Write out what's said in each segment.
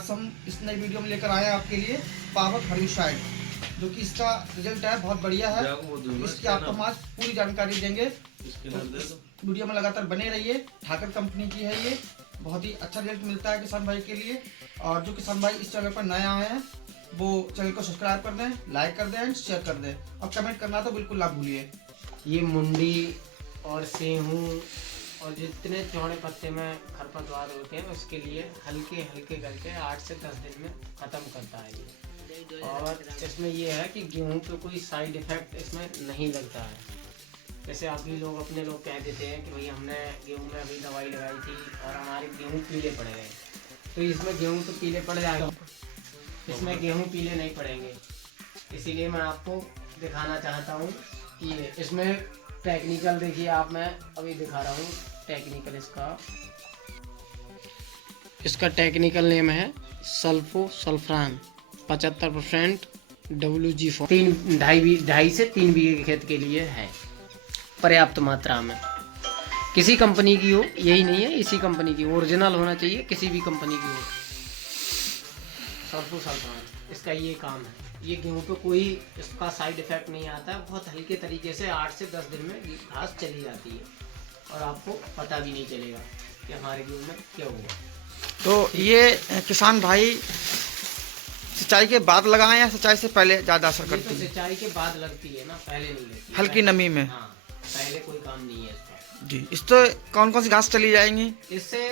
आज हम इस नई वीडियो में लेकर आए हैं आपके लिए पावर हर्बिसाइड, जो कि इसका रिजल्ट है बहुत बढ़िया है। इसकी आपको हम आज पूरी जानकारी देंगे, तो इस वीडियो में लगातार बने रहिए। ठाकर कंपनी की है ये, बहुत ही अच्छा रिजल्ट मिलता है किसान भाई के लिए। और जो किसान भाई इस चैनल पर नए आए हैं वो चैनल को सब्सक्राइब कर दें, लाइक कर दें एंड शेयर कर दें, और कमेंट करना तो बिल्कुल ना भूलिए। ये मुंडी और सेहूं और जितने चौड़े पत्ते में खरपतवार होते हैं उसके लिए हल्के हल्के करके 8 से 10 दिन में ख़त्म करता है ये। और इसमें ये है कि गेहूं पे कोई साइड इफ़ेक्ट इसमें नहीं लगता है। जैसे अभी अपने लोग कह देते हैं कि भाई हमने गेहूं में अभी दवाई लगाई थी और हमारे गेहूं पीले पड़ गए, तो इसमें गेहूं तो पीले पड़ जाएगा, इसमें गेहूं पीले नहीं पड़ेंगे। इसीलिए मैं आपको दिखाना चाहता हूँ कि इसमें टेक्निकल देखिए आप, मैं अभी दिखा रहा हूँ टेक्निकल। इसका टेक्निकल नेम है सल्फोसल्फ्रान 75% WG4। 2.5 से 3 बीघे के खेत के लिए है, पर्याप्त मात्रा में। किसी कंपनी की हो, यही नहीं है, इसी कंपनी की ओरिजिनल होना चाहिए, किसी भी कंपनी की हो। सल्फोसल्फ्रान इसका ये काम है। ये गेहूं पे कोई इसका साइड इफेक्ट नहीं आता है, बहुत हल्के तरीके से 8 से 10 दिन में घास चली जाती है और आपको पता भी नहीं चलेगा कि हमारे गेहूं में क्या हुआ। तो ये किसान भाई सिंचाई के बाद लगाएं या सिंचाई से पहले ज़्यादा असर करती है? सिंचाई के बाद लगती है ना, पहले नहीं लगती। हल्की नमी में? हाँ, पहले कोई काम नहीं है इसका। जी। इस तो कौन कौन सी घास चली जाएंगी? इससे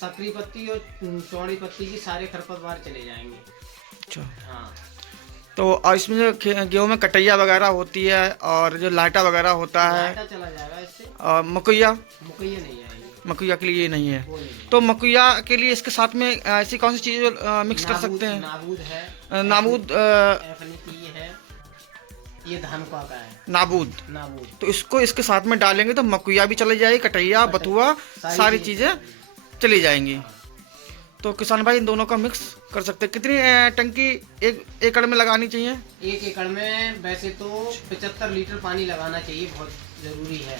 सकरी पत्ती और चौड़ी पत्ती की सारे खरपतवार चले जाएंगे। अच्छा। हाँ। तो और इसमें जो गेहूं में कटैया वगैरह होती है और जो लाटा वगैरह होता है, लाटा चला जाएगा इससे। और मकुइया नहीं आएगी, मकुइया के लिए ये नहीं है। वो नहीं। तो मकुइया के लिए इसके साथ में ऐसी कौन सी चीज़ मिक्स कर सकते हैं? नाबूद है, नाबूद है, ये धानुका का है नाबूद। नाबूद। तो इसको इसके साथ में डालेंगे तो मकुइया भी चली जाएगी, कटैया, बथुआ, सारी चीज़ें चली जाएंगी। तो किसान भाई इन दोनों का मिक्स कर सकते हैं। कितनी टंकी एक एकड़ में लगानी चाहिए? 1 एकड़ में वैसे तो 75 लीटर पानी लगाना चाहिए, बहुत ज़रूरी है।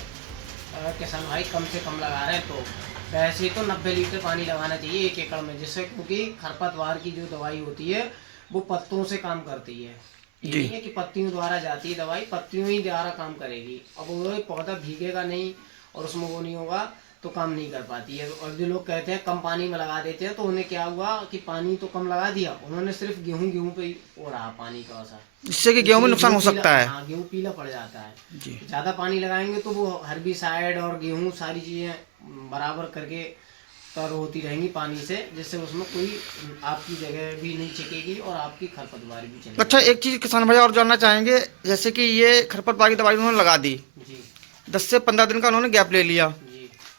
अगर किसान भाई कम से कम लगा रहे हैं तो वैसे तो 90 लीटर पानी लगाना चाहिए 1 एकड़ में, जिससे क्योंकि खरपतवार की जो दवाई होती है वो पत्तों से काम करती है। ये नहीं है कि पत्तियों द्वारा जाती है दवाई, पत्तियों ही द्वारा काम करेगी। अब वो पौधा भीगेगा नहीं और उसमें वो नहीं होगा तो काम नहीं कर पाती है। और जो लोग कहते हैं कम पानी में लगा देते हैं, तो उन्हें क्या हुआ कि पानी तो कम लगा दिया उन्होंने, सिर्फ गेहूं पे ही हो रहा पानी का असर, जिससे कि गेहूं में नुकसान हो सकता है। हाँ, गेहूं पीला पड़ जाता है जी। ज़्यादा पानी लगाएंगे तो वो हर्बिसाइड और गेहूं सारी चीज़ें बराबर करके तर होती रहेंगी पानी से, जिससे उसमें कोई आपकी जगह भी नहीं चिकेगी और आपकी खरपतवार भी चलेगी। अच्छा, एक चीज़ किसान भाई और जानना चाहेंगे, जैसे कि ये खरपतवार की दवाई उन्होंने लगा दी जी, 10 से 15 दिन का उन्होंने गैप ले लिया,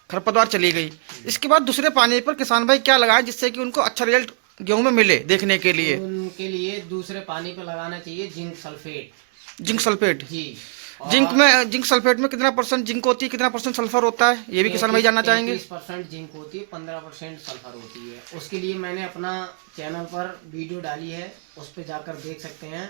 खरपतवार चली गई, इसके बाद दूसरे पानी पर किसान भाई क्या लगाएं जिससे कि उनको अच्छा रिजल्ट गेहूं में मिले देखने के लिए? उनके लिए दूसरे पानी पर लगाना चाहिए जिंक सल्फेट। Zinc sulphate? जी। जिंक सल्फेट में कितना % जिंक होती है, कितना % सल्फर होता है, ये भी किसान भाई जानना चाहेंगे। 30% जिंक होती है, 15% सल्फर होती है। उसके लिए मैंने अपना चैनल पर वीडियो डाली है, उस पर जाकर देख सकते हैं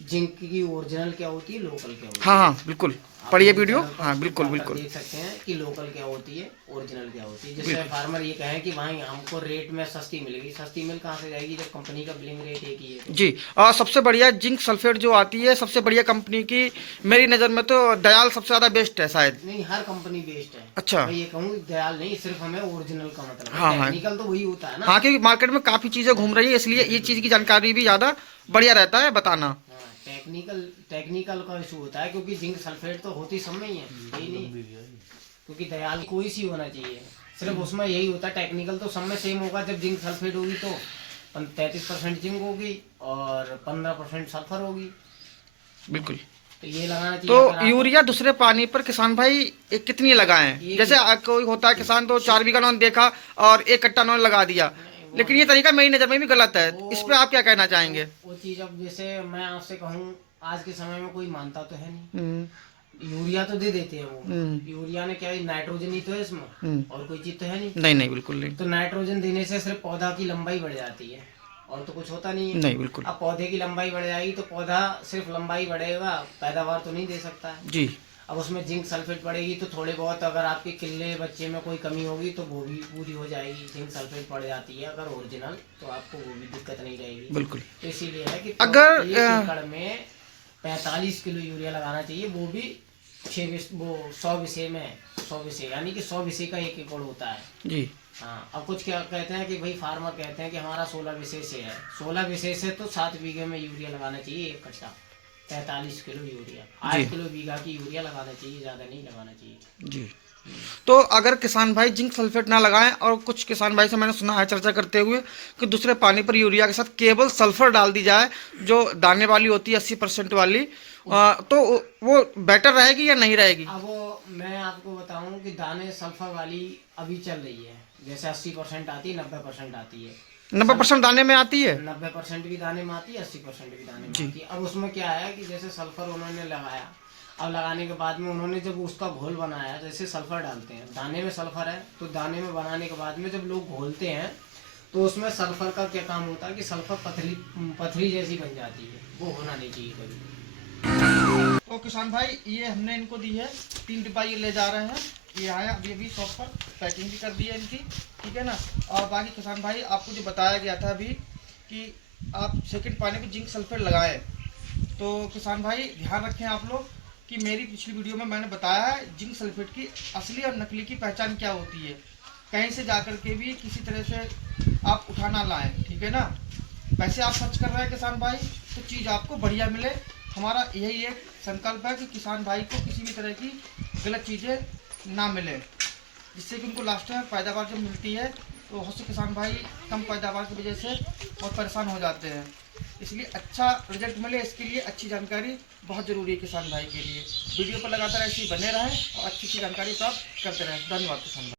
जिंक की ओरिजिनल क्या होती है, लोकल क्या होती है। हाँ हाँ बिल्कुल, पढ़िए वीडियो। हाँ बिल्कुल बिल्कुल, देख सकते हैं कि लोकल क्या होती है, ओरिजिनल क्या होती है, जिससे फार्मर ये कहे कि भाई हमको रेट में सस्ती मिलेगी। सस्ती मिल कहाँ से जाएगी जब कंपनी का बिलिंग रेट एक ही है। जी। और सबसे बढ़िया जिंक सल्फेट जो आती है, सबसे बढ़िया कंपनी की मेरी नज़र में तो दयाल सबसे ज़्यादा बेस्ट है शायद। नहीं, हर कंपनी बेस्ट है। अच्छा। मैं ये कहूँ दयाल नहीं, सिर्फ हमें ओरिजिनल का मतलब है। हाँ, टेक्निकल तो वही होता है ना। हाँ, क्योंकि मार्केट में काफ़ी चीज़ें घूम रही है, इसलिए ये चीज़ की जानकारी भी ज़्यादा बढ़िया रहता है बताना। टेक्निकल का इशू होता है, क्योंकि जिंक सल्फेट तो होती सब में ही है, यही नहीं, क्योंकि दयाल कोई सी होना चाहिए, सिर्फ उसमें यही होता है। टेक्निकल तो सब में सेम होगा। जब जिंक सल्फेट होगी तो 33% जिंक होगी और 15% सल्फर होगी। बिल्कुल। तो ये लगाना चाहिए। तो यूरिया दूसरे पानी पर किसान भाई कितनी लगाएं? जैसे कोई होता है किसान तो 4 बीघा उन्होंने देखा और 1 कट्टा उन्होंने लगा दिया, लेकिन ये तरीका मेरी नज़र में भी गलत है। इस पे आप क्या कहना चाहेंगे? वो चीज़ अब जैसे मैं आपसे कहूँ, आज के समय में कोई मानता तो है नहीं, यूरिया तो दे देते हैं वो। यूरिया ने क्या है, नाइट्रोजन ही तो है इसमें, और कोई चीज तो है नहीं। नहीं नहीं बिल्कुल नहीं। तो नाइट्रोजन देने से सिर्फ पौधा की लंबाई बढ़ जाती है और तो कुछ होता नहीं है। नहीं बिल्कुल। अब पौधे की लंबाई बढ़ जाएगी तो पौधा सिर्फ लंबाई बढ़ेगा, पैदावार तो नहीं दे सकता है। जी। अब उसमें जिंक सल्फेट पड़ेगी तो थोड़े बहुत अगर आपके किले बच्चे में कोई कमी होगी तो वो भी पूरी हो जाएगी। जिंक सल्फेट पड़ जाती है अगर ओरिजिनल, तो आपको वो भी दिक्कत नहीं रहेगी। बिल्कुल। तो इसीलिए है कि अगर 1 एकड़ में 45 किलो यूरिया लगाना चाहिए, वो भी 100 विषय में 100 विषय, यानी कि 100 विषय का 1 एकड़ होता है जी। हाँ। अब कुछ क्या कहते हैं कि भाई फार्मर कहते हैं कि हमारा 16 विषय से है, 16 विषय से तो 7 बीघे में यूरिया लगाना चाहिए, 1 कट्टा 45 किलो यूरिया, 8 किलो बीघा की यूरिया लगाना चाहिए, ज़्यादा नहीं लगाना चाहिए जी। तो अगर किसान भाई जिंक सल्फेट ना लगाएं, और कुछ किसान भाई से मैंने सुना है चर्चा करते हुए कि दूसरे पानी पर यूरिया के साथ केवल सल्फर डाल दी जाए, जो दाने वाली होती है 80% वाली, तो वो बेटर रहेगी या नहीं रहेगी? अब मैं आपको बताऊं कि दाने सल्फर वाली अभी चल रही है, जैसे 80% आती है, 90% आती है। 90% दाने में आती है, 90% भी दाने में आती है, 80% भी दाने में आती है। अब उसमें क्या है कि जैसे सल्फर उन्होंने लगाया, अब लगाने के बाद में उन्होंने जब उसका घोल बनाया, जैसे सल्फर डालते हैं, दाने में सल्फर है तो दाने में बनाने के बाद में जब लोग घोलते हैं तो उसमें सल्फर का क्या काम होता है कि सल्फर पथरी जैसी बन जाती है, वो होना नहीं चाहिए कभी। तो किसान भाई ये हमने इनको दी है, 3 डिब्बा ये ले जा रहे हैं, ये आया अभी शॉप पर, पैकिंग भी कर दी है इनकी, ठीक है ना। और बाकी किसान भाई आपको जो बताया गया था अभी कि आप सेकंड पानी में जिंक सल्फेट लगाएं, तो किसान भाई ध्यान रखें आप लोग कि मेरी पिछली वीडियो में मैंने बताया है जिंक सल्फेट की असली और नकली की पहचान क्या होती है। कहीं से जाकर के भी किसी तरह से आप उठा ना लाएं, ठीक है ना। पैसे आप खर्च कर रहे हैं किसान भाई, तो चीज़ आपको बढ़िया मिले। हमारा यही एक संकल्प है कि किसान भाई को किसी भी तरह की गलत चीज़ें ना मिले, जिससे कि उनको लास्ट में पैदावार जब मिलती है तो बहुत से किसान भाई कम पैदावार की वजह से बहुत परेशान हो जाते हैं। इसलिए अच्छा रिजल्ट मिले, इसके लिए अच्छी जानकारी बहुत ज़रूरी है किसान भाई के लिए। वीडियो पर लगातार ऐसे ही बने रहें और अच्छी जानकारी प्राप्त करते रहें। धन्यवाद किसान भाई।